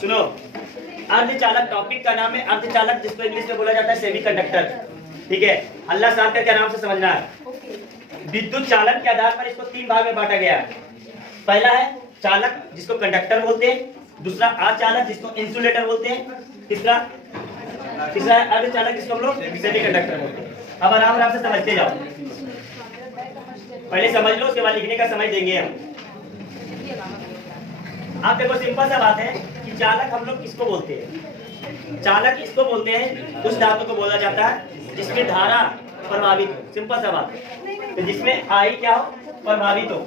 सुनो, अर्धचालक टॉपिक का नाम है अर्धचालक, जिसको इंग्लिश में बोला जाता है सेमीकंडक्टर। ठीक है, अल्लाह साहब के नाम से समझना है। विद्युत चालन के आधार पर इसको 3 भाग में बांटा गया है। पहला है चालक, जिसको कंडक्टर बोलते हैं। दूसरा अचालक, जिसको इंसुलेटर बोलते हैं। तीसरा है अर्धचालक, जिसको हम लोग सेमीकंडक्टर बोलते हैं। अब आराम से समझते जाओ, पहले समझ लो, उसके बाद लिखने का समझ देंगे हम। आप देखो, सिंपल सा बात है कि चालक हम लोग किसको बोलते हैं? चालक इसको बोलते हैं उस धातु को बोला जाता है जिसमें धारा प्रभावित हो। सिंपल सा बात है, तो जिसमें आई क्या हो, प्रभावित हो।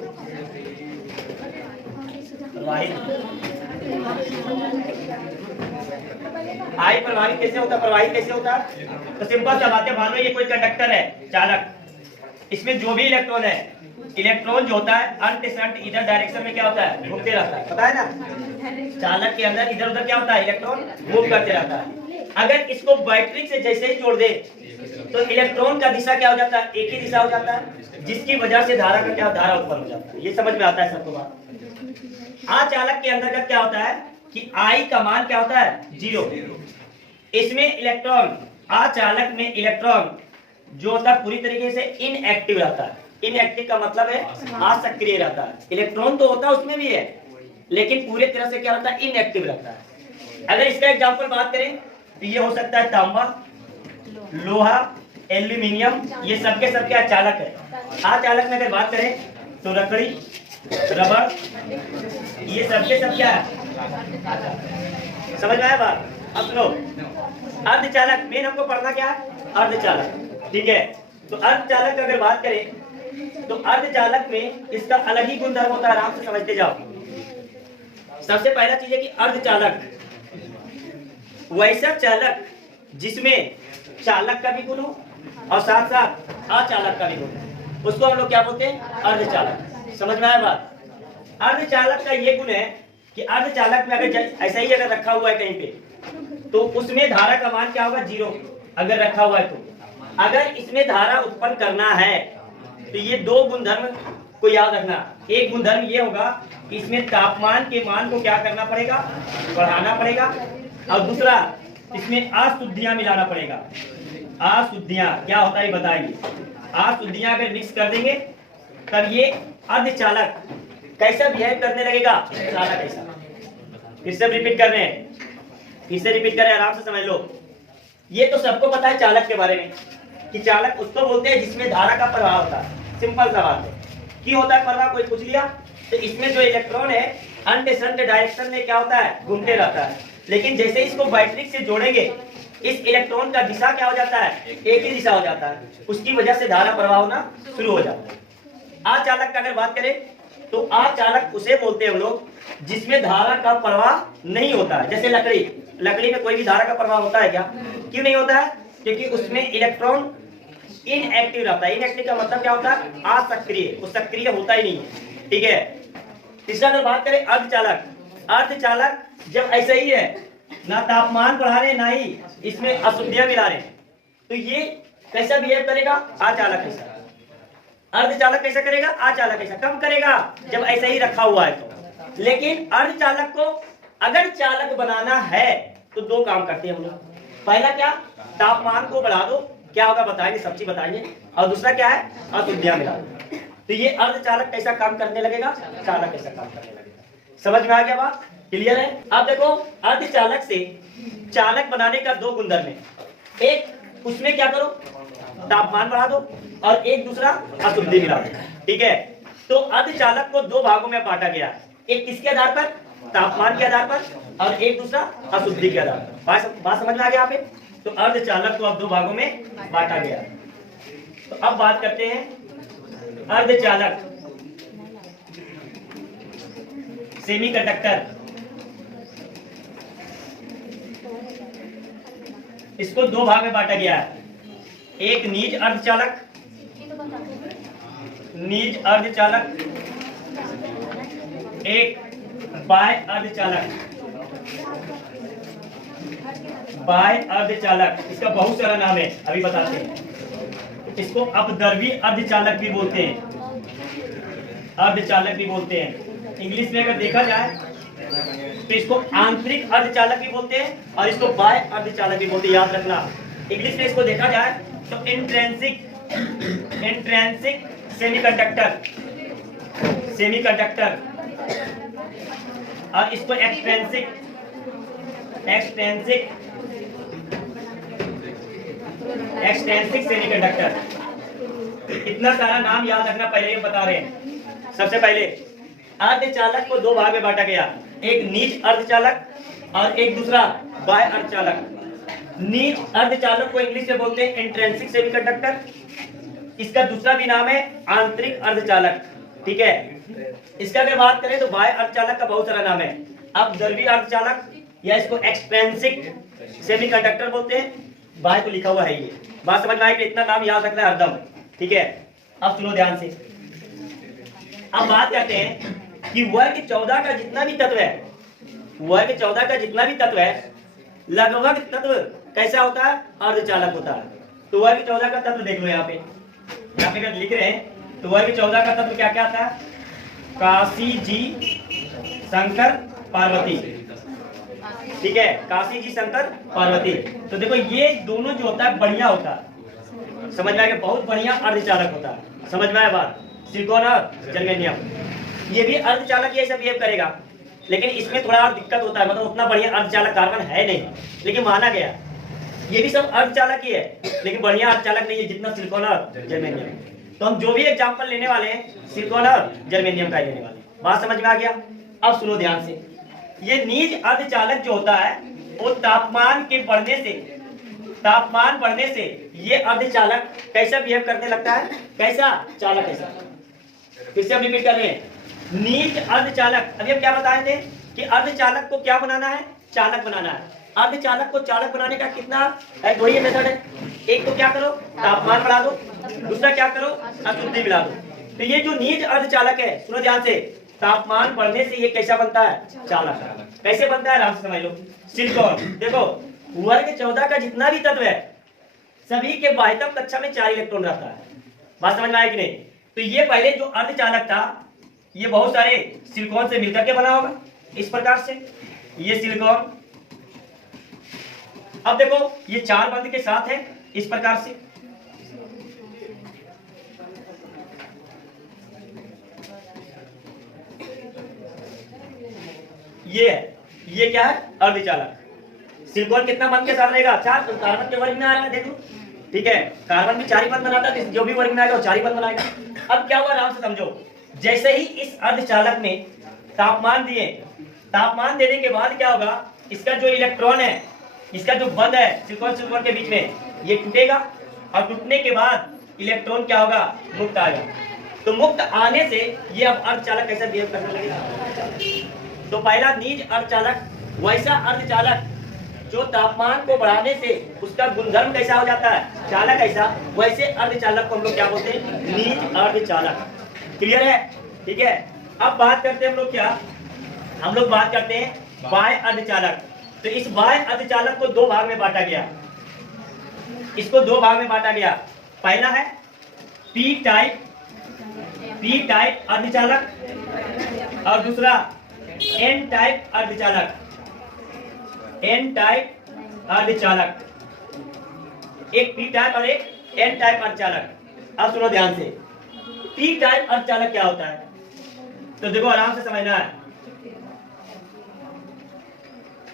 आई प्रभावित कैसे होता, प्रवाहित कैसे होता? तो सिंपल सा बात है, मान लो ये कोई कंडक्टर है चालक, इसमें जो भी इलेक्ट्रॉन है, इलेक्ट्रॉन जो होता है अंत संट इधर डायरेक्शन में क्या होता है, घूमते रहता है, पता है ना? चालक के अंदर इधर उधर क्या होता है, इलेक्ट्रॉन मूव करते रहता है। अगर इसको बैटरी से जैसे ही जोड़ दे तो इलेक्ट्रॉन का दिशा क्या हो जाता है, एक ही दिशा हो जाता है, जिसकी वजह से धारा का क्या, धारा उत्पन्न हो जाता है। ये समझ में आता है सबको बात? अचालक के अंतर्गत क्या होता है कि आई का मान क्या होता है, 0। इसमें इलेक्ट्रॉन, अचालक में इलेक्ट्रॉन जो होता है पूरी तरीके से इनएक्टिव रहता है। इनएक्टिव का मतलब है असक्रिय रहता है। इलेक्ट्रॉन तो होता है उसमें भी है, लेकिन पूरे तरह से क्या रहता है, इनएक्टिव रहता है। अगर इसका एग्जांपल बात करें तो ये हो सकता है तांबा, लोहा, एल्यूमिनियम, ये सबके सबके अचालक है। अचालक में अगर बात करें तो लकड़ी, रबर, ये सबके सब क्या है, समझ में आया बात? अब सुनो, अर्धचालक मेन हमको पढ़ना क्या है, अर्धचालक। ठीक है, तो अर्धचालक अगर बात करें तो अर्धचालक में इसका अलग ही गुणधर्म होता है। आराम से समझते जाओ। सबसे पहला चीज है कि अर्धचालक वैसा चालक जिसमें चालक का भी गुण हो और साथ साथ अचालक का भी गुण हो, उसको हम लोग क्या बोलते हैं, अर्धचालक। समझ में आया बात? अर्धचालक का ये गुण है कि अर्धचालक में अगर ऐसा ही अगर रखा हुआ है कहीं पे, तो उसमें धारा का मान क्या होगा, 0 अगर रखा हुआ है तो। अगर इसमें धारा उत्पन्न करना है तो ये 2 गुणधर्म को याद रखना। एक गुणधर्म ये होगा कि इसमें तापमान के मान को क्या करना पड़ेगा, बढ़ाना पड़ेगा, और दूसरा इसमें अशुद्धियां मिलाना पड़ेगा। अशुद्धियां क्या होता है बताएंगे। अशुद्धियां अगर मिक्स कर देंगे तब ये अर्धचालक कैसा बिहेव करने लगेगा, चालक कैसा। फिर से रिपीट कर रहे हैं, आराम से समझ लो। ये तो सबको पता है चालक के बारे में कि चालक उसको बोलते हैं जिसमें धारा का प्रवाह होता है। सिंपल सा बात है, की होता है प्रवाह, कोई पूछ लिया तो इसमें जो इलेक्ट्रॉन है अंत संत डायरेक्शन में क्या होता है, घूमते रहता है। लेकिन जैसे इसको बैटरी से जोड़ेंगे, इस इलेक्ट्रॉन का दिशा क्या हो जाता है, एक ही दिशा हो जाता है, उसकी वजह से धारा प्रवाह होना शुरू हो जाता है। अचालक का अगर बात करें तो अचालक उसे बोलते हैं हम लोग जिसमें धारा का प्रवाह नहीं होता है। जैसे लकड़ी में कोई भी धारा का प्रवाह होता है क्या, क्यों नहीं होता है? क्योंकि उसमें इलेक्ट्रॉन इनएक्टिव रहता है। इनएक्टिव का मतलब क्या होता है, असक्रिय, वो सक्रिय होता ही नहीं है। ठीक है, तीसरा अगर बात करें अर्धचालक जब ऐसा ही है, ना तापमान बढ़ा रहे ना ही इसमें अशुद्धियां मिला रहे, तो ये कैसा बिहेव करेगा, अचालक कैसा। अर्धचालक कैसा करेगा, अचालक कैसा। कब करेगा, जब ऐसा ही रखा हुआ है तो। लेकिन अर्धचालक को अगर चालक बनाना है तो 2 काम करते हैं हम लोग। पहला क्या, तापमान को बढ़ा दो, क्या होगा बताएंगे, सब चीज बताएंगे। और दूसरा क्या है, अशुद्धियां मिला दो। तो ये अर्धचालक कैसा काम करने लगेगा, चालक कैसा काम करने लगेगा। समझ में आ गया बात, क्लियर है? अब देखो, अर्धचालक से चालक बनाने का 2 गुणधर्म है। एक उसमें क्या करो, तापमान बढ़ा दो, और एक दूसरा अशुद्धि मिला दो। ठीक है, तो अर्धचालक को 2 भागों में बांटा गया है। एक किसके आधार पर, तापमान के आधार पर, और एक दूसरा अशुद्धि के आधार पर। बात समझ में आ गया आप? तो अर्धचालक को अब 2 भागों में बांटा गया है। तो अब बात करते हैं अर्धचालक सेमीकंडक्टर। इसको 2 भाग में बांटा गया है। एक निज अर्धचालक, एक बाह्य अर्धचालक। इसका बहुत सारा नाम है, अभी बताते हैं। इसको अपद्रव्य अर्धचालक भी बोलते हैं, इंग्लिश में अगर देखा जाए तो इसको आंतरिक अर्धचालक भी बोलते हैं और इसको बाह्य अर्धचालक भी बोलते हैं, याद रखना। इंग्लिश में इसको देखा जाए तो इंट्रिंसिक सेमीकंडक्टर और इसको एक्सट्रिंसिक सेमीकंडक्टर। इतना सारा नाम याद रखना, पहले ही बता रहे हैं। सबसे पहले अर्धचालक को दो भाग में बांटा गया, एक निज अर्धचालक और एक दूसरा बाह्य अर्धचालक। निज अर्धचालक को इंग्लिश में बोलते हैं इंट्रिंसिक सेमीकंडक्टर, इसका दूसरा भी नाम है आंतरिक अर्धचालक, ठीक है। इसका अगर बात करें तो बाह्य अर्धचालक का बहुत सारा नाम है। अब द्रवीय अर्धचालक या इसको एक्सट्रिंसिक सेमीकंडक्टर बोलते हैं, बाह्य तो लिखा हुआ है। ये बात समझ में आए कि इतना नाम याद रखना है हरदम, ठीक है। अब सुनो ध्यान से, अब बात करते हैं कि वर्ग 14 का जितना भी तत्व है, वर्ग 14 का जितना भी तत्व है, लगभग तत्व कैसा होता है? अर्धचालक होता है। तो वर्ग 14 का तत्व देख लो यहाँ पे अगर लिख रहे हैं तो वर्ग 14 का तत्व क्या क्या आता है? काशी जी शंकर पार्वती, ठीक है, काशी जी शंकर पार्वती। तो देखो ये दोनों जो होता है बढ़िया होता है, समझ में आया? बहुत बढ़िया अर्धचालक होता है, समझ में आया बात? सिलिकॉन और जर्मेनियम ये भी अर्धचालक ये सब बिहेव करेगा, लेकिन इसमें थोड़ा और दिक्कत होता है, मतलब उतना बढ़िया अर्धचालक कार्बन है नहीं, लेकिन माना गया ये भी सब अर्धचालक ही है, लेकिन बढ़िया अर्धचालक नहीं है जितना सिलिकॉन और जर्मेनियम। तो हम जो भी एग्जांपल लेने वाले हैं सिलिकॉन और जर्मेनियम का लेने वाले। बात समझ में आ गया? अब सुनो ध्यान से, ये निज अर्धचालक जो होता है वो तापमान बढ़ने से ये अर्धचालक कैसा बिहेव करने लगता है? कैसा चालक? कैसा? फिर से हम रिपीट कर रहे हैं, निज अर्धचालक। अभी हम क्या बताए थे कि अर्धचालक को क्या बनाना है? चालक बनाना है। अर्धचालक को चालक बनाने का कितना है? दो ही मेथड है। एक तो क्या करो, तापमान बढ़ा दो, दूसरा क्या करो, अशुद्धि मिला दो। तो ये जो निज अर्धचालक है, सुनो ध्यान से, तापमान बढ़ने से ये कैसा बनता है? चालक। कैसे बनता है? आराम से समझ लो। सिलिकॉन देखो, वर्ग 14 का जितना भी तत्व है सभी के बाह्यतम कक्षा में 4 इलेक्ट्रॉन रहता है। बात समझ में आया कि नहीं? तो ये पहले जो अर्धचालक था ये बहुत सारे सिलिकॉन से मिलकर के बना होगा इस प्रकार से, ये सिलिकॉन। अब देखो ये 4 बंध के साथ है इस प्रकार से, ये क्या है? अर्धचालक। सिलिकॉन कितना बंध के साथ रहेगा? 4। तो कार्बन के वर्ग में आ रहा है, देखो, ठीक है। कार्बन भी 4 ही बंध बनाता है, जो भी वर्ग में आएगा वो 4 ही बंध बनाएगा। अब क्या हुआ, आराम से समझो। जैसे ही इस अर्धचालक में तापमान दिए, तापमान देने के बाद क्या होगा, इसका जो इलेक्ट्रॉन है, इसका जो बंध है सिलिकॉन के बीच में, ये टूटेगा और टूटने के बाद इलेक्ट्रॉन क्या होगा? मुक्त आएगा। तो मुक्त आने से ये अब अर्धचालक कैसा बिहेव करने लगेगा? तो पहला निज अर्धचालक, वैसा अर्धचालक जो तापमान को बढ़ाने से उसका गुणधर्म कैसा हो जाता है? चालक। ऐसा वैसे अर्धचालक को हम लोग क्या बोलते हैं? निज अर्धचालक। क्लियर है? ठीक है। अब बात करते हैं हम लोग क्या, हम लोग बात करते हैं बाह्य अर्धचालक। तो इस बाह्य अर्धचालक को 2 भाग में बांटा गया, इसको 2 भाग में बांटा गया। पहला है पी टाइप अर्धचालक और दूसरा एन टाइप अर्धचालक। एन टाइप अर्धचालक, एक पी टाइप और एक एन टाइप अर्धचालक। अब सुनो ध्यान से, पी टाइप अर्धचालक क्या होता है? तो देखो आराम से समझना है।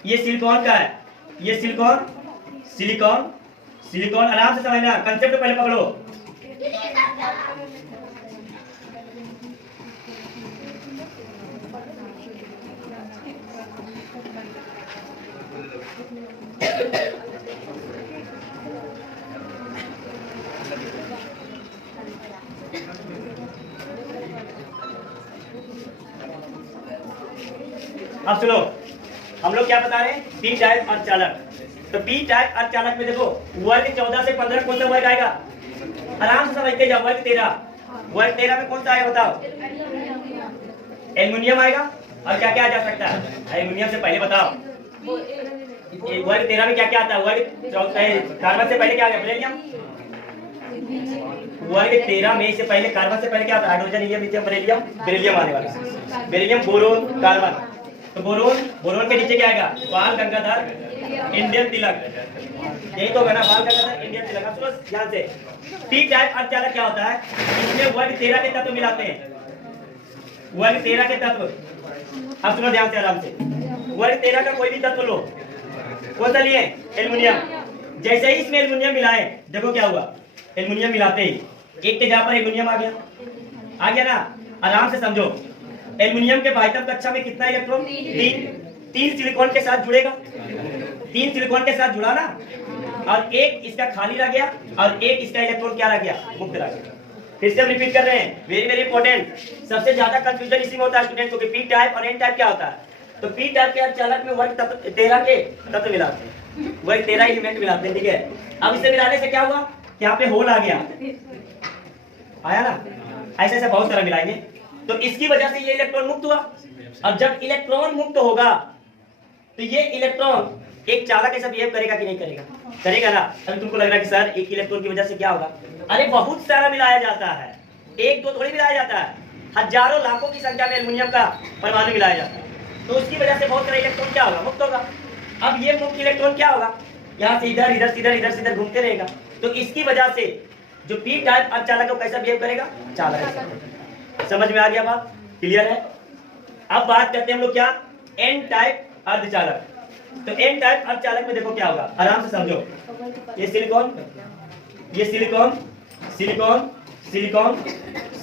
ये सिलिकॉन का है, ये सिलिकॉन आराम से समझना, कंसेप्ट पहले पकड़ो। अब सुनो, हम लोग क्या बता रहे हैं? पी टाइप अर्धचालक। तो पी टाइप अर्धचालक में देखो वर्ग 14 से 15 कौन सा वर्ग आएगा? आराम से समझते जाओ। वर्ग 13 में कौन सा आएगा बताओ? एल्युमिनियम आएगा। और क्या क्या आ जा सकता है? एल्युमिनियम से पहले बताओ, वर्ग 13 में क्या क्या आता है? वर्ग 14 कार्बन से पहले क्या आ गया? बेरिलियम। वर्ग 13 में से पहले कार्बन से पहले क्या आता है? हाइड्रोजन, हीलियम, लिथियम, बेरिलियम आने वाला है। Beryllium, boron, carbon. तो बोरोन, बोरोन के नीचे क्या आएगा? बाल गंगाधर इंडियन तिलक, यही तो होगा ना, बाल गंगाधर इंडियन तिलक। अब सुनो ध्यान से, पी टाइप अर्धचालक क्या होता है? इसमें वर्ग 13 के तत्व मिलाते हैं, वर्ग 13 के तत्व। अब सुनो ध्यान से आराम से, वर्ग 13 का कोई भी तत्व लो, कौन सा लिए? एल्युमिनियम। जैसे ही इसमें एल्युमिनियम मिलाए, देखो क्या हुआ, एल्युमिनियम मिलाते ही एक के जगह पर एल्युमिनियम आ गया ना। आराम से समझो, एल्युमिनियम के बाह्यतम कक्षा में कितना इलेक्ट्रॉन? 3 सिलिकॉन के साथ जुड़ेगा, 3 सिलिकॉन के साथ जुड़ा ना, और एक इसका खाली रह गया और एक इसका इलेक्ट्रॉन क्या रह गया? मुक्त रह गया। फिर से हम रिपीट कर रहे हैं, वेरी वेरी इंपॉर्टेंट। सबसे ज्यादा कंफ्यूजन इसी में होता है स्टूडेंट को कि पी टाइप और एन टाइप क्या होता है। तो पी टाइप के अर्धचालक में वर्ग 13 के तत्व मिलाते हैं, वर्ग 13 एलिमेंट मिलाते हैं, ठीक है। अब इसे मिलाने से क्या हुआ? यहाँ पे होल आ गया, आया ना, ऐसे ऐसे बहुत सारा मिलाएंगे, तो इसकी वजह से ये इलेक्ट्रॉन मुक्त हुआ। अब जब इलेक्ट्रॉन मुक्त होगा तो ये इलेक्ट्रॉन एक चालक ऐसा बिहेव करेगा कि नहीं करेगा? करेगा ना। अभी तुमको लग रहा है कि सर एक इलेक्ट्रॉन की वजह से क्या होगा? अरे बहुत सारा मिलाया जाता है, एक दो थोड़ी मिलाया जाता है, हजारों लाखों की संख्या में एल्युमिनियम का परमाणु मिलाया जाता है, तो उसकी वजह से बहुत सारा इलेक्ट्रॉन क्या होगा? मुक्त होगा। अब ये मुक्त इलेक्ट्रॉन क्या होगा? यहाँ से इधर इधर इधर इधर से इधर घूमते रहेगा, तो इसकी वजह से जो पी टाइप अर्धचालक है कैसा बिहेव करेगा? चालक। समझ में आ गया बात? क्लियर है? अब बात करते हैं हम लोग क्या? एन टाइप अर्धचालक। तो एन टाइप अर्धचालक में देखो क्या होगा, आराम से समझो। ये सिलिकॉन, ये silicon, silicon, silicon,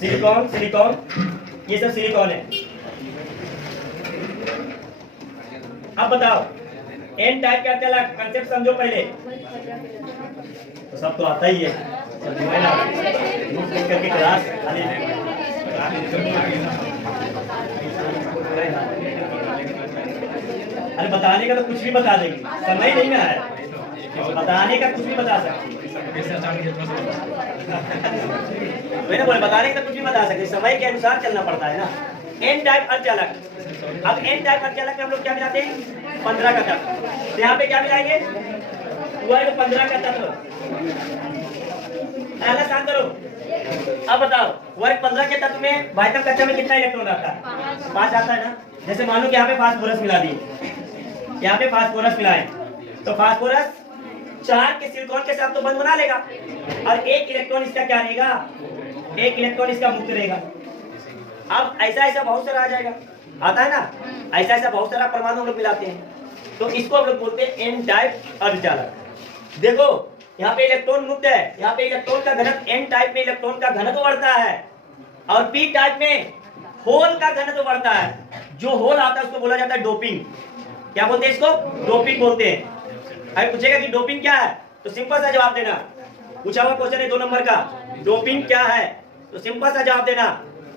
silicon, silicon, ये सब सिलिकॉन है। अब बताओ एन टाइप का अर्धचालक कंसेप्ट समझो पहले। तो सब तो आता ही है, करके क्लास खाली अरे बताने का तो कुछ भी बता देंगे, समय नहीं ना है, बताने का कुछ भी बता सकते, मैंने बोले बताने का कुछ भी बता सकते, समय के अनुसार चलना पड़ता है ना। एन टाइप अर्धचालक, अब एन टाइप अर्धचालक में हम लोग क्या मिलाते हैं? 15 का तत्व। तो यहाँ पे क्या मिलाएंगे? वर्ग 15 का तत्व। शांत करो। अब बताओ वर्ग 15 के तत्व में बाह्यतम कक्षा में कितना इलेक्ट्रॉन आता है? 5 आता है ना। जैसे मान लो कि यहाँ पे फास्फोरस मिला दिए, यहाँ पे फास्फोरस मिलाए, तो फास्फोरस 4 के सिलिकॉन के साथ तो बंध बना लेगा, और एक इलेक्ट्रॉन इसका क्या रहेगा? एक इलेक्ट्रॉन इसका मुक्त रहेगा। अब ऐसा ऐसा बहुत सारा आ जाएगा, आता है ना, ऐसा ऐसा बहुत सारा परमाणु हम लोग मिलाते हैं, तो इसको हम लोग बोलते हैं एन टाइप अर्धचालक। देखो यहाँ पे इलेक्ट्रॉन मुक्त है, यहाँ पे इलेक्ट्रॉन का घनत्व, एन टाइप में इलेक्ट्रॉन का घनत्व बढ़ता है, और पी टाइप में होल का घनत्व बढ़ता है। जो होल आता है उसको बोला जाता है डोपिंग। क्या बोलते हैं इसको? डोपिंग बोलते हैं। अगर पूछेगा कि डोपिंग क्या है, तो सिंपल सा जवाब देना, पूछा हुआ क्वेश्चन है 2 नंबर का, डोपिंग क्या है, तो सिंपल सा जवाब देना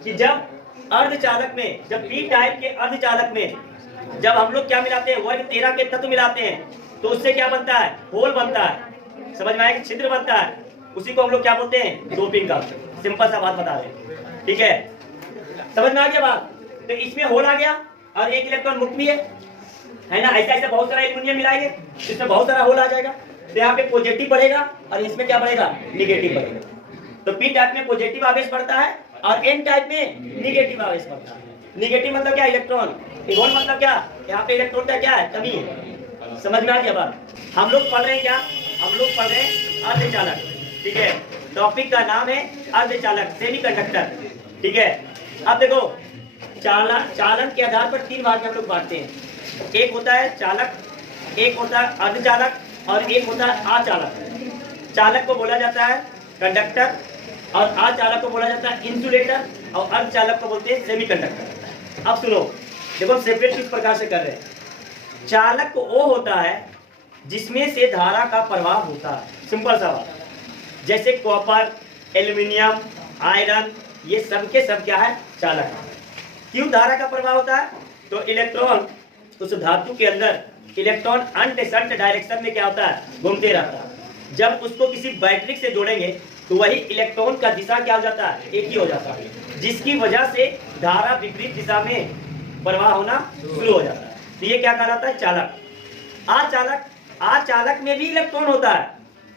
कि जब अर्धचालक में, जब पी टाइप के अर्धचालक में जब हम लोग क्या मिलाते हैं? वर्ग 13 के तत्व मिलाते हैं, तो उससे क्या बनता है? होल बनता है। समझ में आया कि छिद्र बनता है, उसी को हम लोग क्या बोलते हैं? डोपिंग का। सिंपल सा बात बता रहे, ठीक है? समझ में आ गया बात? तो इसमें होल आ गया और एक इलेक्ट्रॉन मुक्त भी है ना। ऐसा ऐसा बहुत सारा एल्युमिनियम मिलाएंगे, इसमें बहुत सारा होल आ जाएगा, तो यहाँ पे पॉजिटिव बढ़ेगा और इसमें क्या बढ़ेगा? निगेटिव बढ़ेगा। तो पी टाइप में पॉजिटिव आवेश बढ़ता है और एन टाइप में निगेटिव आवेश बढ़ता है। निगेटिव मतलब क्या? इलेक्ट्रॉन। होल मतलब क्या? यहाँ पे इलेक्ट्रॉन का क्या है? कमी है। समझ में आ गया बात? हम लोग पढ़ रहे हैं क्या? हम लोग पढ़ रहे हैं अर्धचालक, ठीक है। टॉपिक का नाम है अर्धचालक, सेमीकंडक्टर, ठीक है। अब देखो चालन के आधार पर 3 भाग में हम लोग बांटते हैं। एक होता है चालक, एक होता है अर्धचालक और एक होता है आचालक। चालक को बोला जाता है कंडक्टर और आचालक को बोला जाता है इंसुलेटर और अर्धचालक को बोलते हैं सेमीकंडक्टर। अब सुनो, देखो हम सेपरेट किस प्रकार से कर रहे हैं। चालक को वो होता है जिसमें से धारा का प्रवाह होता है। सिंपल सा बात, जैसे कॉपर, एल्युमिनियम, आयरन, ये सब के सब क्या है? चालक। क्यों धारा का प्रवाह होता है? तो इलेक्ट्रॉन उस धातु के अंदर, इलेक्ट्रॉन अंट डायरेक्शन में क्या होता है? घूमते रहता है। जब उसको किसी बैटरी से जोड़ेंगे तो वही इलेक्ट्रॉन का दिशा क्या हो जाता है? एक ही हो जाता है, जिसकी वजह से धारा विपरीत दिशा में प्रवाह होना शुरू हो जाता है। तो ये क्या कहलाता है? चालक। आचालक में भी इलेक्ट्रॉन होता है,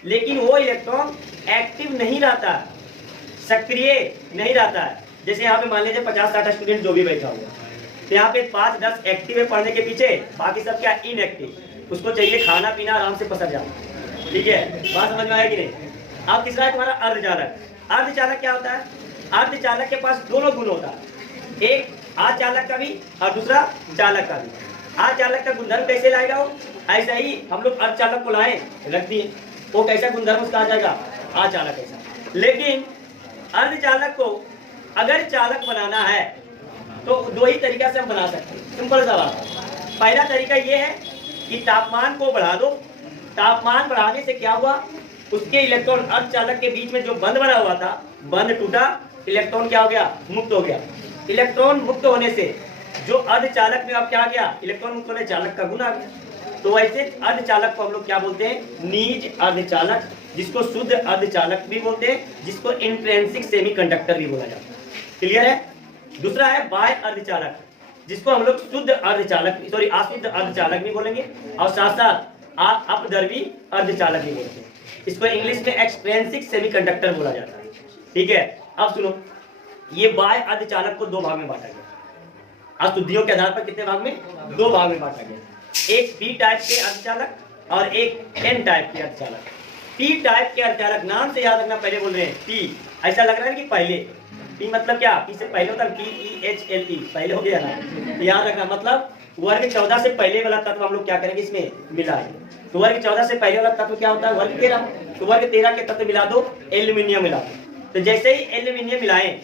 लेकिन वो इलेक्ट्रॉन एक्टिव नहीं रहता, सक्रिय नहीं रहता है। जैसे यहाँ पे मान लीजिए 50-60 स्टूडेंट जो भी बैठा हुआ, तो यहाँ पे 5-10 एक्टिव है पढ़ने के पीछे, बाकी सब क्या इनएक्टिव। उसको चाहिए खाना पीना आराम से पसर जाए। ठीक है, बात समझ में आएगी नहीं। अब तीसरा है तुम्हारा अर्धचालक। अर्धचालक क्या होता है? अर्धचालक के पास दोनों गुण होता है, एक आचालक का भी और दूसरा चालक का भी। आचालक का गुणधर्म कैसे लाएगा वो? ऐसा ही हम लोग अर्धचालक को लाए रख दिए, वो कैसा गुणधर्म उसका आ जाएगा? आचालक ऐसा। लेकिन अर्धचालक को अगर चालक बनाना है तो दो ही तरीका से हम बना सकते हैं। सिंपल सा बात। पहला तरीका ये है कि तापमान को बढ़ा दो। तापमान बढ़ाने से क्या हुआ? उसके इलेक्ट्रॉन अर्धचालक के बीच में जो बंध बना हुआ था, बंध टूटा, इलेक्ट्रॉन क्या हो गया? मुक्त हो गया। इलेक्ट्रॉन मुक्त होने से जो अर्धचालक में अब क्या आ गया? इलेक्ट्रॉन मुक्त होने चालक का गुण आ गया। तो वैसे अर्धचालक को हम लोग क्या बोलते हैं? निज अर्धचालक, जिसको शुद्ध अर्धचालक भी बोलते हैं, जिसको इंट्रिंसिक सेमीकंडक्टर भी बोला जाता है। क्लियर है? दूसरा है बाह्य अर्धचालक, जिसको हम लोग शुद्ध अर्धचालक सॉरी अशुद्ध अर्धचालक भी बोलेंगे और साथ साथ अपधर्मी अर्धचालक भी बोलते हैं। इसको इंग्लिश में एक्सट्रिंसिक सेमीकंडक्टर बोला जाता है। ठीक है, अब सुनो, ये बाह्य अर्धचालक को दो भाग में बांटा गया। अशुद्धियों के आधार पर कितने भाग में? दो भाग में बांटा गया। एक पी टाइप के अर्धचालक और एक एन टाइप के अर्धचालक। पी टाइप के अर्धचालक, नाम से याद रखना, पहले बोल रहे हैं पी, ऐसा लग रहा है कि पहले। पी मतलब क्या? पी से पहले होता है PEHLE, पहले हो गया ना, याद रखना। मतलब वर्ग 14 से पहले वाला तत्व हम लोग क्या करेंगे? इसमें मिलाएंगे। तो वर्ग 14 से पहले वाला तत्व क्या होता है? वर्ग 13। तो वर्ग 13 के तत्व मिला दो, एल्यूमिनियम मिला दो। तो जैसे ही एल्यूमिनियम मिलाएं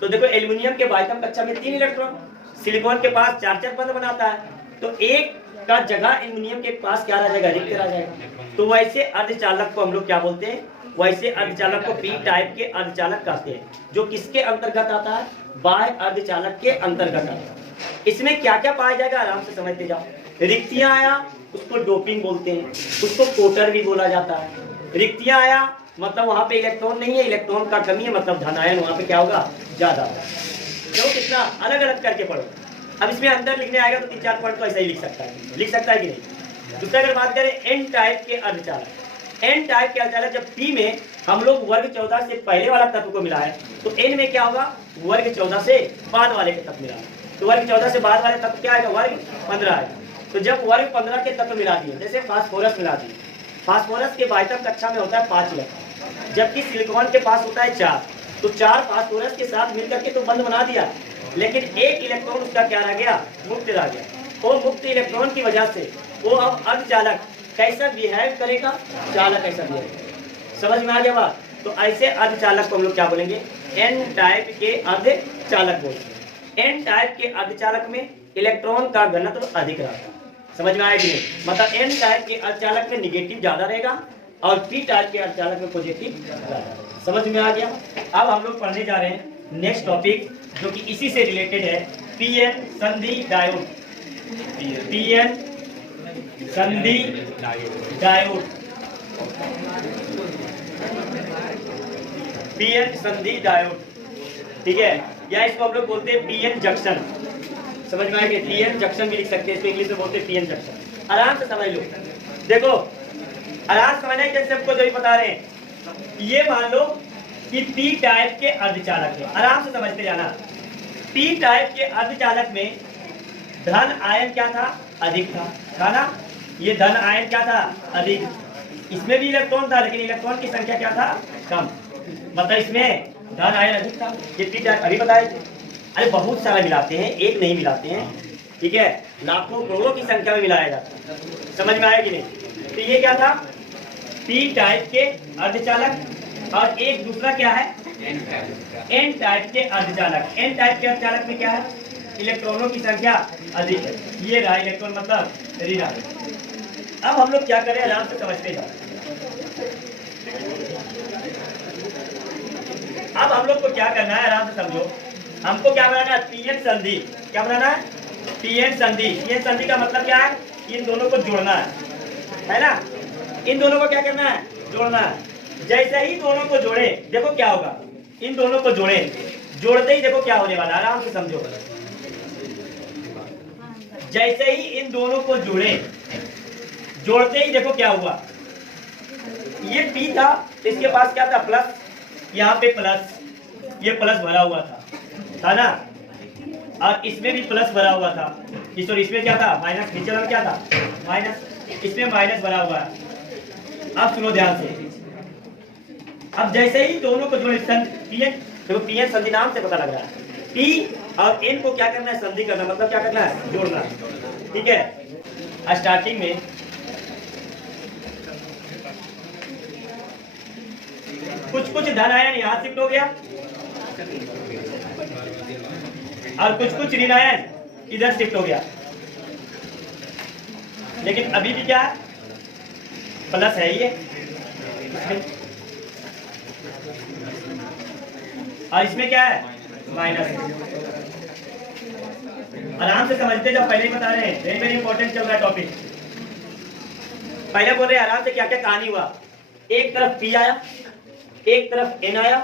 तो देखो एल्यूमिनियम के बाह्यतम कक्षा में 3 इलेक्ट्रॉन, सिलिकॉन के पास 4-4 बंध बनाता है, तो एक का जगह एल्यूमिनियम के पास क्या रह जाएगा? रिक्त रह जाएगा। तो वैसे अर्धचालक को हम लोग क्या बोलते हैं? वैसे अर्धचालक को पी टाइप के अर्धचालक कहते हैं, जो किसके अंतर्गत आता है? बाह्य अर्धचालक के अंतर्गत आता है। इसमें क्या क्या पाया जाएगा? आराम से समझते जाओ। रिक्तियां आया, उसको डोपिंग बोलते हैं, उसको कोटर भी बोला जाता है। रिक्तियां आया मतलब वहां पे इलेक्ट्रॉन नहीं है, इलेक्ट्रॉन का कमी है, मतलब धनायन वहां पे क्या होगा? ज्यादा होगा। तो कितना अलग अलग करके पढ़ो। अब इसमें अंतर लिखने आएगा तो 3-4 पॉइंट तो ऐसा ही लिख सकता है कि नहीं। दूसरा अगर बात करें एन टाइप के अर्धचालक, एन टाइप के अर्धचालक, जब पी में हम लोग वर्ग 14 से पहले वाला तत्व को मिलाए तो एन में क्या होगा? वर्ग 14 से बाद वाले के तत्व मिलाए। तो वर्ग 14 से बाद वाले तत्व क्या आएगा? वर्ग 15 आएगा। तो जब वर्ग 15 के तत्व मिला दिए, जैसे फास्फोरस मिला दिए, फास्फोरस के बाह्यतम कक्षा में होता है 5 इलेक्ट्रॉन, जबकि सिलिकॉन के पास होता है 4। तो 4 फास्फोरस के साथ मिलकर के तो बंध बना दिया, लेकिन एक इलेक्ट्रॉन उसका क्या रह गया? मुक्त रह गया। वो मुक्त इलेक्ट्रॉन की वजह से वो अब अर्धचालक कैसा बिहेव करेगा? चालक कैसा बिहेव करेगा। समझ में आ गया बात? तो ऐसे अर्धचालक को हम लोग क्या बोलेंगे? एन टाइप के अर्धचालक बोलते हैं। एन टाइप के अर्धचालक में इलेक्ट्रॉन का घनत्व अधिक रहता है। समझ में आया कि नहीं? मतलब एन टाइप के अर्धचालक में निगेटिव ज्यादा रहेगा और पी टाइप के अर्धचालक में पॉजिटिव ज्यादा। समझ में आ गया? अब हम लोग पढ़ने जा रहे हैं नेक्स्ट टॉपिक, जो कि इसी से रिलेटेड है, पीएन संधि डायोड। पीएन संधि डायोड, पीएन संधि डायोड। ठीक है, या इसको हम लोग बोलते हैं पीएन जंक्शन। समझ में आएगा? पीएन जंक्शन भी लिख सकते हैं, इसको इंग्लिश में बोलते हैं पीएन जंक्शन। आराम से समझ लो। देखो आराम समझना है, जैसे सबको जो भी बता रहे हैं। ये मान लो कि पी टाइप के अर्धचालक है, आराम से समझते जाना। पी टाइप के अर्धचालक में धन आयन क्या था? अधिक था ना? ये धन आयन क्या था? अधिक। इसमें भी इलेक्ट्रॉन था, लेकिन इलेक्ट्रॉन की संख्या क्या था? कम। मतलब इसमें धन आयन अधिक था। ये पी टाइप अभी बताए थे। अरे बहुत सारा मिलाते हैं, एक नहीं मिलाते हैं। ठीक है, लाखों करोड़ों की संख्या में मिलाया जाता है। समझ में आया कि नहीं? तो ये क्या था? पी टाइप के अर्धचालक। और एक दूसरा क्या है? एन टाइप के अर्धचालक। एन टाइप के अर्धचालक में क्या है? इलेक्ट्रॉनों की संख्या अधिक है। ये रहा इलेक्ट्रॉन, मतलब ऋण आयन। अब हम लोग क्या करें? आराम से समझते जाओ। अब हम लोग को क्या करना है? आराम से समझो। हमको क्या बनाना है? पीएन संधि। क्या बनाना है? पीएन संधि। पीएन संधि का मतलब क्या है? इन दोनों को जोड़ना है ना? इन दोनों को क्या करना है? जोड़ना है। जैसे ही दोनों को जोड़े, देखो क्या होगा। इन दोनों को जोड़े, जोड़ते ही देखो क्या होने वाला। आराम से समझो। जैसे ही इन दोनों को जोड़े, जोड़ते ही देखो क्या हुआ। ये पी था, इसके पास क्या था? प्लस। यहाँ पे प्लस, ये प्लस भरा हुआ था ना? और इसमें भी प्लस भरा हुआ था, इस और इसमें क्या था माइनस, नीचे वाला क्या था माइनस, इसमें माइनस भरा हुआ है। अब सुनो ध्यान से, अब जैसे ही दोनों को जोड़े पीएन, देखो पीएन संधि नाम से पता लग रहा है, पी और एन को क्या करना है संधि करना, मतलब क्या करना है जोड़ना, ठीक है। स्टार्टिंग में कुछ धन आयन यहाँ शिफ्ट हो गया और कुछ ऋण आयन इधर शिफ्ट हो गया, लेकिन अभी भी क्या है प्लस है ये, और इसमें क्या है माइनस है। आराम से समझते जाओ, पहले ही बता रहे हैं, वेरी वेरी इंपॉर्टेंट चल रहा है टॉपिक। पहले बोल रहे हैं आराम से क्या क्या कहानी हुआ, एक तरफ पी आया, एक तरफ एन आया,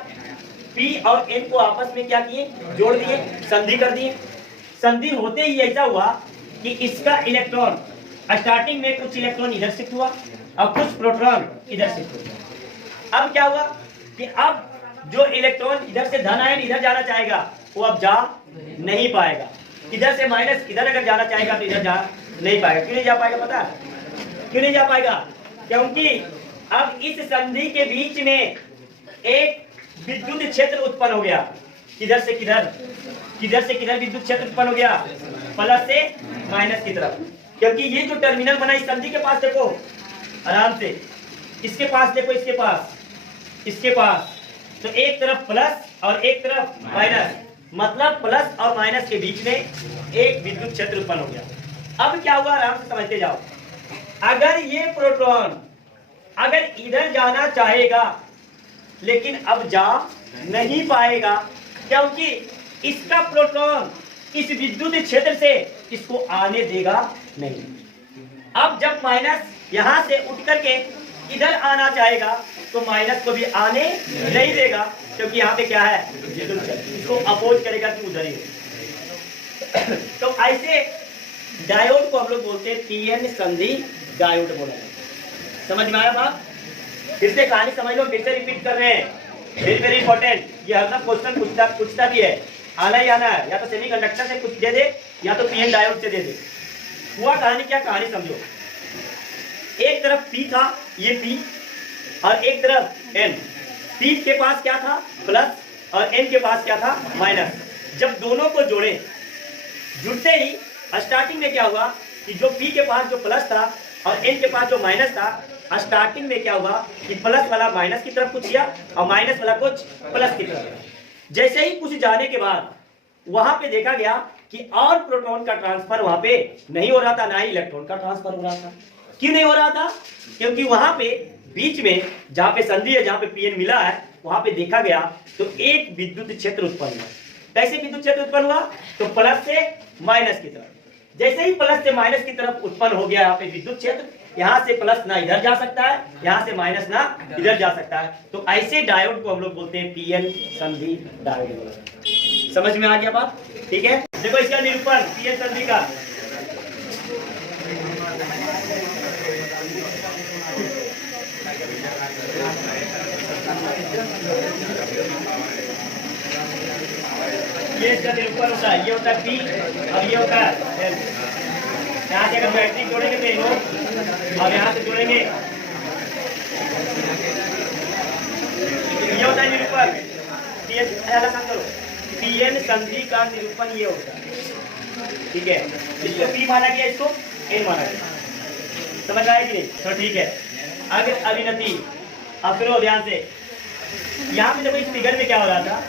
पी और एन को आपस में क्या किए जोड़ दिए, संधि कर दिए। संधि होते ही ऐसा हुआ कि इसका इलेक्ट्रॉन स्टार्टिंग में कुछ इलेक्ट्रॉन इधर शिफ्ट हुआ और कुछ प्रोटॉन इधर शिफ्ट हुआ। अब क्या हुआ कि अब जो इलेक्ट्रॉन इधर से धन आयन इधर जाना चाहेगा वो अब जा नहीं पाएगा, इधर से माइनस इधर अगर जाना चाहेगा तो इधर जा नहीं पाएगा। क्यों नहीं जा पाएगा पता है क्यों नहीं जा पाएगा, क्योंकि अब इस संधि के बीच में एक विद्युत क्षेत्र उत्पन्न हो गया, किधर से किधर, किधर से किधर विद्युत क्षेत्र उत्पन्न हो गया, प्लस से माइनस की तरफ। क्योंकि ये जो टर्मिनल बना इस संधि के पास देखो आराम से, इसके पास देखो, इसके पास, इसके पास, तो एक तरफ प्लस और एक तरफ माइनस, मतलब प्लस और माइनस के बीच में एक विद्युत क्षेत्र उत्पन्न हो गया। अब क्या हुआ आराम से समझते जाओ, अगर ये प्रोटॉन अगर इधर जाना चाहेगा लेकिन अब जा नहीं पाएगा, क्योंकि इसका प्रोटॉन इस विद्युत क्षेत्र से इसको आने देगा नहीं। अब जब माइनस यहां से उठ करके इधर आना चाहेगा तो माइनस को भी आने नहीं देगा, क्योंकि यहाँ पे क्या है विद्युत क्षेत्र, इसको अपोज करेगा कि उधर ही। तो ऐसे डायोड को हम लोग बोलते हैं पीएन संधि डायोड बोला। समझ में आया बात? फिर से कहानी समझ लो, फिर से रिपीट कर रहे हैं, वेरी वेरी इंपॉर्टेंट। ये हर क्वेश्चन पूछता भी है, आना ही आना है, या तो सेमीकंडक्टर से कुछ दे दे या तो पीएन डायोड से दे दे। हुआ कहानी क्या, कहानी समझो, एक तरफ पी था, ये पी, और एक तरफ एन। पी के पास क्या था प्लस और एन के पास क्या था माइनस। जब दोनों को जोड़े, जुड़ते ही स्टार्टिंग में क्या हुआ कि जो पी के पास जो प्लस था और एन के पास जो माइनस था, स्टार्टिंग में क्या हुआ कि प्लस वाला माइनस की तरफ कुछ किया और माइनस वाला कुछ प्लस की तरफ। जैसे ही कुछ जाने के बाद वहां पे देखा गया कि और प्रोटॉन का ट्रांसफर वहां पे नहीं हो रहा था, ना ही इलेक्ट्रॉन का ट्रांसफर हो रहा था। क्यों नहीं हो रहा था? क्योंकि वहां पे बीच में जहां पे संधि है, जहां पे पीएन मिला है, वहां पे देखा गया तो एक विद्युत क्षेत्र उत्पन्न हुआ। कैसे विद्युत क्षेत्र उत्पन्न हुआ? तो प्लस से माइनस की तरफ। जैसे ही प्लस से माइनस की तरफ उत्पन्न हो गया यहाँ पे विद्युत क्षेत्र, यहाँ से प्लस ना इधर जा सकता है, यहाँ से माइनस ना इधर जा सकता है। तो ऐसे डायोड को हम लोग बोलते हैं पीएन संधि डायोड। समझ में आ गया बात? ठीक है, देखो इसका निरूपण पीएन संधि का। ये इसका निरूपण होता है, ये होता है पी और ये होता है एन। यहाँ से अगर बैटरी जोड़ेंगे तो इनको और यहाँ से जोड़ेंगे, ये होता है निरूपण पीएन। करो पीएन संधि का निरूपण ये होता है, ठीक है। इसको पी माना गया, इसको एन माना गया। समझ आएगी नहीं? तो ठीक है, अगर अभिनति। अब सुनो ध्यान से, यहाँ पे देखो इस फिगर में क्या हो रहा था,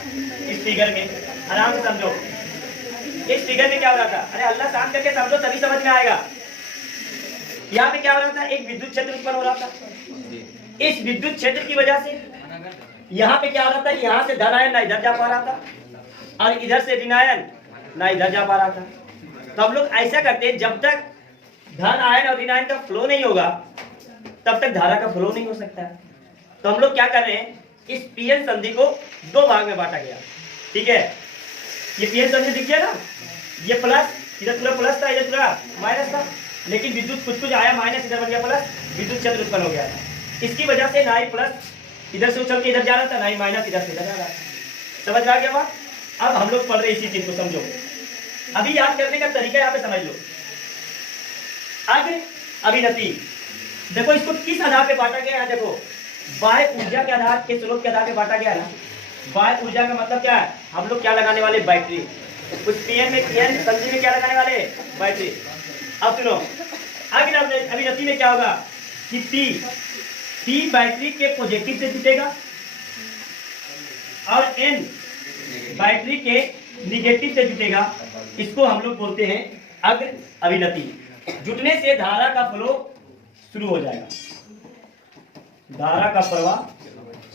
इस फिगर में आराम से समझो, इस फिगर में क्या हो रहा था, अरे अल्लाह शांत करके समझो तभी समझ में आएगा। यहाँ पे क्या हो रहा था, एक विद्युत क्षेत्र उत्पन्न हो रहा था। इस विद्युत क्षेत्र की वजह से यहाँ पे क्या हो रहा था, यहाँ से धन आयन ना इधर जा पा रहा था और इधर से ऋण आयन ना इधर जा पा रहा था। तो हम लोग ऐसा करते हैं, जब तक धन आयन और ऋण आयन का फ्लो नहीं होगा तब तक धारा का फ्लो नहीं हो सकता है। तो हम लोग क्या कर रहे हैं, इस पीएन संधि को दो भाग में बांटा गया, ठीक है। ये पीएन संधि दिख गया ना, ये प्लस, इधर पूरा प्लस था, इधर पूरा माइनस था, लेकिन विद्युत कुछ आया माइनस, इधर बन गया प्लस, विद्युत क्षेत्र उत्पन्न हो गया। इसकी वजह से ना ही प्लस इधर से उछल के इधर जा रहा था, ना ही माइनस इधर से इधर जा रहा था। समझ आ गया बात? अब हम लोग पढ़ रहे इसी चीज को, समझो। अभी याद करने का तरीका यहाँ पे समझ लो। अग्र अभिनति, देखो इसको किस आधार पे बांटा गया है, देखो बाह्य ऊर्जा के आधार के स्रोत के आधार पे बांटा गया है ना। बाह्य ऊर्जा का मतलब क्या है, हम लोग क्या लगाने वाले, बैटरी। उस पीएन में, पीएन संधि में क्या लगाने वाले, बैटरी। अब सुनो, अग्र अभिनति में क्या होगा कि पी बैटरी के पॉजिटिव से जुटेगा और एन बैटरी के निगेटिव से जुटेगा। इसको हम लोग बोलते हैं अग्र अभिनति। जुटने से धारा का फ्लो शुरू हो जाएगा, धारा का प्रवाह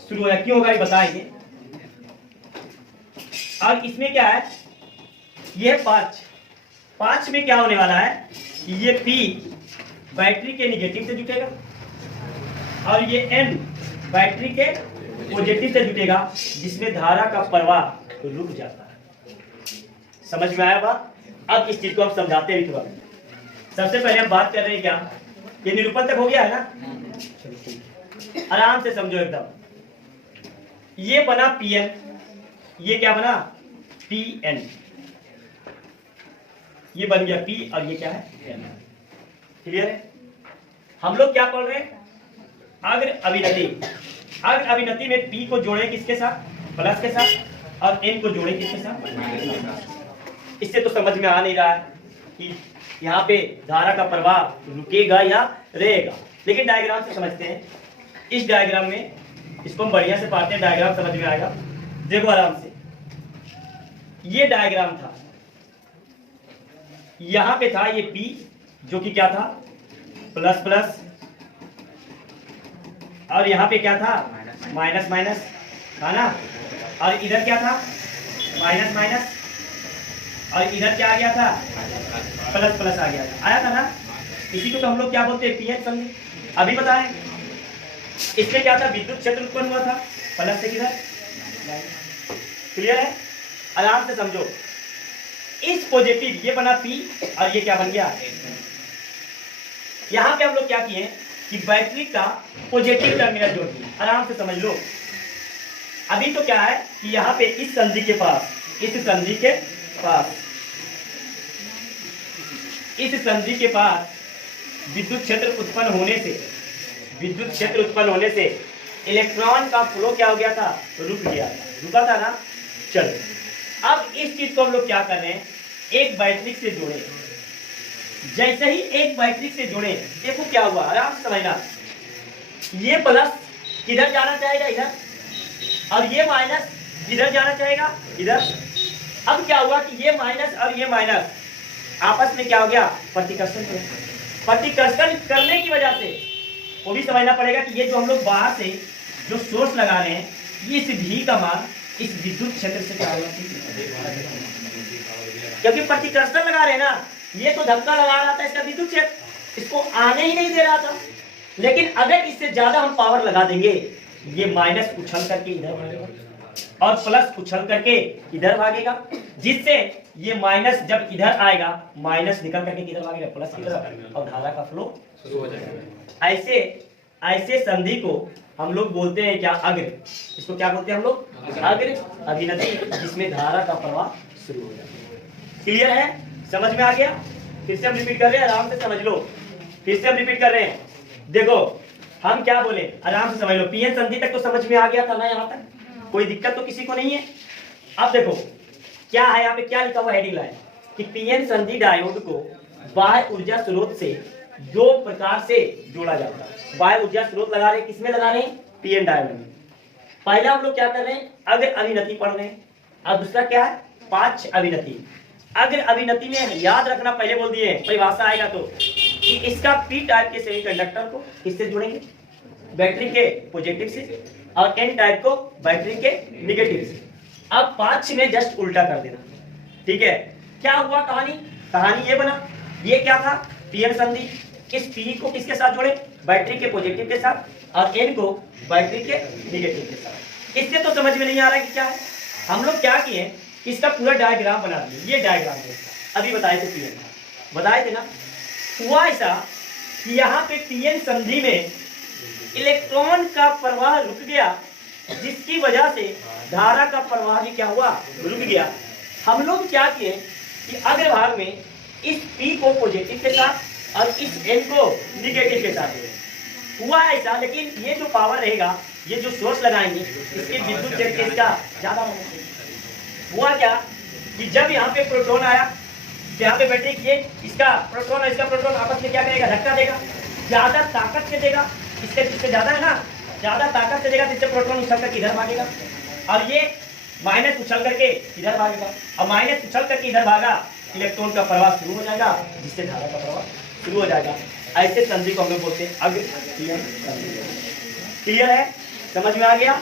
शुरू होगा। क्यों होगा ये बताएंगे। और इसमें क्या है, ये पांच में क्या होने वाला है कि ये पी बैटरी के निगेटिव से जुटेगा और ये एन बैटरी के पॉजिटिव से जुटेगा, जिसमें धारा का प्रवाह रुक जाता है। समझ में आया बात। अब इस चीज को हम समझाते हैं थोड़ा। सबसे पहले हम बात कर रहे हैं क्या, ये निरूपण तक हो गया है ना, आराम से समझो एकदम। ये बना पीएन, ये क्या बना पीएन, ये बन गया पी और ये क्या है एन। क्लियर है। हम लोग क्या पढ़ रहे हैं, अग्र अभिनति। अग्र अभिनति में पी को जोड़े किसके साथ, प्लस के साथ, और एन को जोड़े किसके साथ। इससे तो समझ में आ नहीं रहा है कि यहाँ पे धारा का प्रवाह रुकेगा या रहेगा, लेकिन डायग्राम से समझते हैं। इस डायग्राम में इसको हम बढ़िया से पढ़ते हैं, डायग्राम समझ में आएगा। देखो आराम से, ये डायग्राम था, यहां पे था ये P जो कि क्या था प्लस प्लस, और यहां पे क्या था माइनस माइनस, था ना। और इधर क्या था माइनस माइनस, और इधर क्या आ गया था प्लस प्लस आ गया था, आया था ना। इसी को तो हम लोग क्या बोलते हैं पीएन संधि। अभी बताएं इसमें क्या था, विद्युत क्षेत्र उत्पन्न हुआ था प्लस से किधर। क्लियर है, आराम से समझो। इस पॉजिटिव ये बना P और ये क्या बन गया। यहां पे हम लोग क्या किए कि बैटरी का पॉजिटिव टर्मिनल जोड़ दिए, आराम से समझ लो। अभी तो क्या है कि यहाँ पे इस संधि के पास, इस संधि के पास, इस संधि के पास विद्युत क्षेत्र उत्पन्न होने से, विद्युत क्षेत्र उत्पन्न होने से इलेक्ट्रॉन का फ्लो क्या हो गया था, रुक गया था, रुका था ना। चलो अब इस चीज को हम लोग क्या कर रहे हैं, एक बैटरी से जोड़े। जैसे ही एक बैटरी से जुड़े, देखो क्या हुआ, आराम से समझना। ये प्लस किधर जाना चाहेगा, इधर, और ये माइनस किधर जाना चाहेगा, इधर। अब क्या हुआ कि ये माइनस और ये माइनस आपस में क्या हो गया, प्रतिकर्षण। प्रतिकर्षण करने की वजह से वो भी समझना पड़ेगा कि ये जो हम लोग बाहर से जो सोर्स लगा रहे हैं, ये इस भी का मान इस विद्युत क्षेत्र से क्या होगा, क्योंकि प्रतिकर्षण लगा रहे हैं ना। ये तो धक्का लगा रहा था इसका विद्युत क्षेत्र, इसको आने ही नहीं दे रहा था। लेकिन अगर इससे ज्यादा हम पावर लगा देंगे, ये माइनस उछल करके इधर भागेगा और प्लस उछल करके इधर भागेगा, जिससे ये माइनस जब इधर आएगा, माइनस निकल करके किधर भागेगा, प्लस की तरफ, और धारा का फ्लो शुरू हो जाएगा। ऐसे ऐसे संधि को हम लोग बोलते हैं क्या, अग्र। इसको क्या बोलते हैं हम लोग, अग्र अभिनति, जिसमें धारा का प्रवाह शुरू हो जाता है। क्लियर है, समझ में आ गया। फिर से हम रिपीट कर रहे हैं, आराम से समझ लो। फिर से हम रिपीट कर रहे हैं। देखो हम क्या बोले, आराम से समझ लो। पीएन संधि तक तो समझ में आ गया था ना, यहाँ तक कोई दिक्कत तो किसी को नहीं है। अब देखो क्या है, यहाँ पे क्या लिखा हुआ हेडिंग लाइन कि पीएन संधि डायोड को बाह्य ऊर्जा स्रोत से दो प्रकार से जोड़ा जाता है। बाह्य ऊर्जा स्रोत लगा रहे, किसमें लगा रहे हैं, पीएन डायोड में। पहला हम लोग क्या कर रहे हैं, अग्र अभिनति पढ़ रहे हैं। अब दूसरा क्या है, पांच अभिनति। अग्र अभिनति में याद रखना, पहले बोल दिए परिभाषा आएगा तो, कि इसका पी टाइप के सेमीकंडक्टर को किससे जोड़ेंगे, बैटरी के पॉजिटिव से, और एन टाइप को बैटरी के निगेटिव से। अब पांच में जस्ट उल्टा कर देना, ठीक है। क्या हुआ कहानी, कहानी ये बना, ये क्या था पीएन संधि। इस पी को किसके साथ जोड़े, बैटरी के पॉजिटिव के साथ, और एन को बैटरी के निगेटिव के साथ। इससे तो समझ में नहीं आ रहा है कि क्या है। हम लोग क्या किए, इसका पूरा डायग्राम बना दिए। ये डायग्राम है इसका, अभी बताए थे पीएन, बताए थे ना। हुआ ऐसा कि यहाँ पे पीएन संधि में इलेक्ट्रॉन का प्रवाह रुक गया, जिसकी वजह से धारा का प्रवाह भी क्या हुआ, रुक गया। हम लोग क्या किए, कि अग्रभाग में इस P को पॉजिटिव के साथ और इस N को निगेटिव के साथ हुआ ऐसा, लेकिन ये जो पावर रहेगा, ये जो सोर्स लगाएंगे इसके विद्युत क्षेत्र के इसका ज्यादा रहेगा। हुआ क्या कि जब यहाँ पे प्रोटॉन आया तो यहाँ पे बैटरी ये इसका प्रोटॉन और इसका प्रोटॉन आपस में क्या करेगा, धक्का देगा, ज्यादा ताकत से देगा, इससे ज्यादा है ना, ज्यादा ताकत से देगा, जिससे प्रोटॉन उछल कर इधर भागेगा और ये माइनस उछल करके इधर भागेगा, और माइनस उछल करके इधर भागा, इलेक्ट्रॉन का प्रवाह शुरू हो जाएगा, जिससे धारा का प्रवाह शुरू हो जाएगा। ऐसे तंत्री को हम लोग बोलते हैं अग्र। क्लियर है, समझ में आ गया?